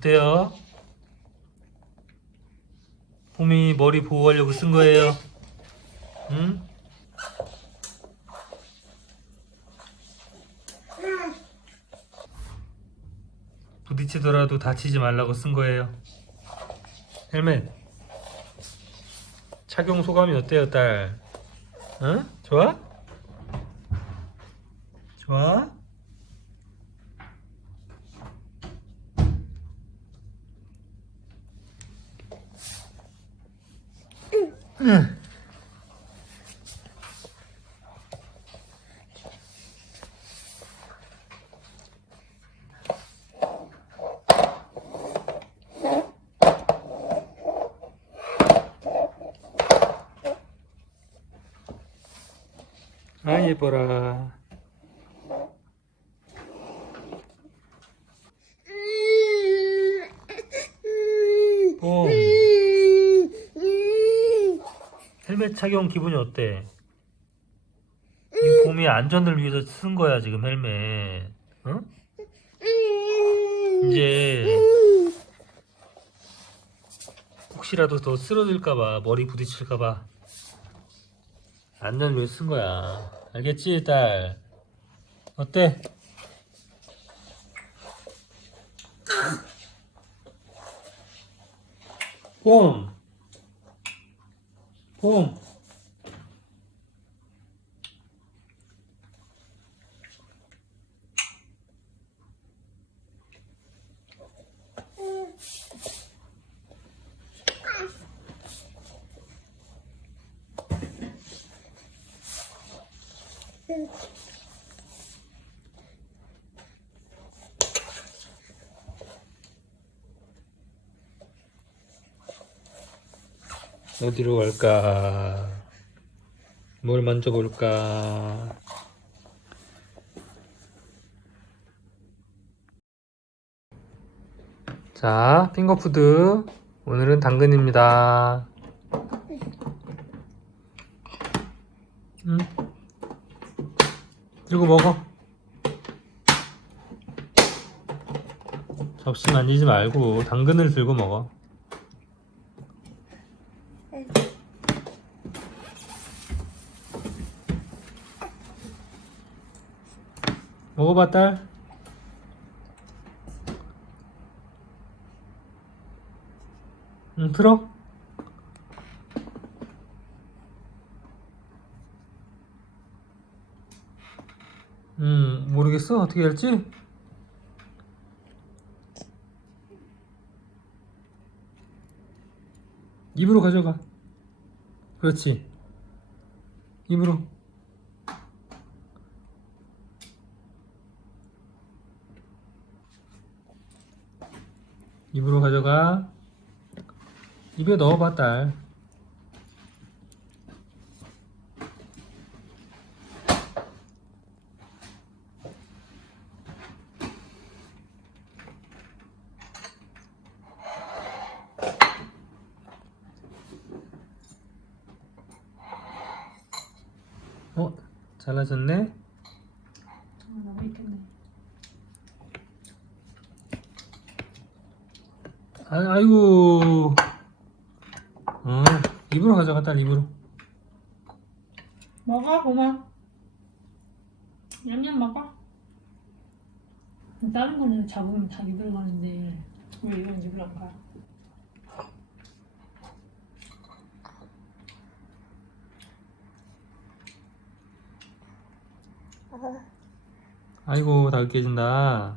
어때요? 봄이 머리 보호하려고 쓴 거예요. 응? 부딪히더라도 다치지 말라고 쓴 거예요. 헬멧. 착용 소감이 어때요, 딸? 응? 좋아? 좋아? 응. 아 예뻐라. 헬멧 착용 기분이 어때? 이 봄이 안전을 위해서 쓴 거야 지금 헬멧. 응? 이제 혹시라도 더 쓰러질까봐 머리 부딪힐까봐 안전 위해서 쓴 거야. 알겠지 딸? 어때? 봄. 봄. 어디로 갈까? 뭘 만져볼까? 자, 핑거푸드. 오늘은 당근입니다. 응? 들고 먹어. 접시 만지지 말고 당근을 들고 먹어. 먹어봐 딸. 응 들어. 음 모르겠어 어떻게 할지. 입으로 가져가. 그렇지. 입으로. 입으로 가져가. 입에 넣어봐, 딸. 어? 잘라졌네? 아, 너무 있겠네. 아, 아이고. 어, 입으로 가져가, 딸, 입으로. 먹어, 고마. 냠냠 먹어. 다른 거는 잡으면 다 입으로 가는데 왜 이건 입으로 안 가? 아이고, 다 으깨진다.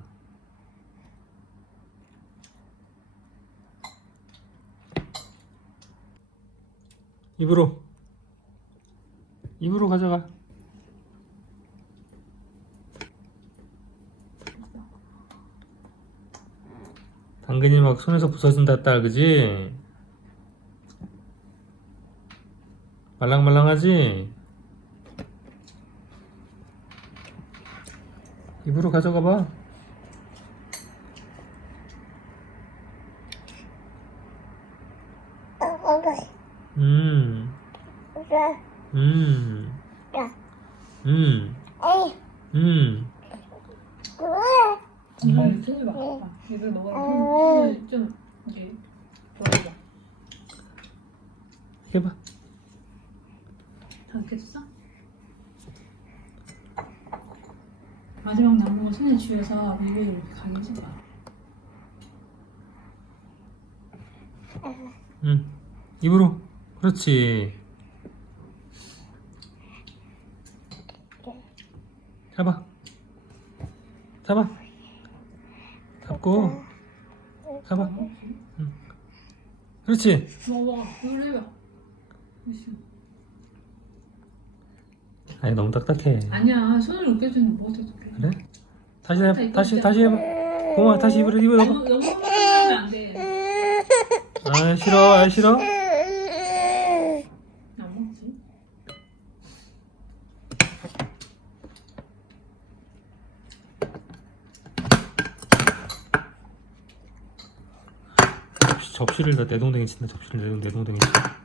입으로. 입으로 가져가. 당근이 막 손에서 부서진다, 딸, 그지? 말랑말랑하지? 입으로 가져가 봐. 음, 음, 음, 음. 이거 손을 봐. 봐. 이걸 먹으면 손, 손을 좀 이제 돌아봐. 해봐. 다 느껴졌어? 마지막 거 손에 쥐어서 입에 이렇게 가게 해줘봐. 응. 입으로. 그렇지. 잡아. 잡아. 잡고. 잡아. 해봐. 그렇지. 아니 너무 딱딱해. 아니야, 손을 으깨주는 거 어떻게 해? 그래? 다시 해. 다시 다시 해봐. 고마 다시 입으로 입으로. 너무 너무 흔들면 안 돼. 아 싫어. 아 싫어. 안 먹지? 접시, 접시를 다 내동댕이 친다. 접시를 내동 내동댕이 친다.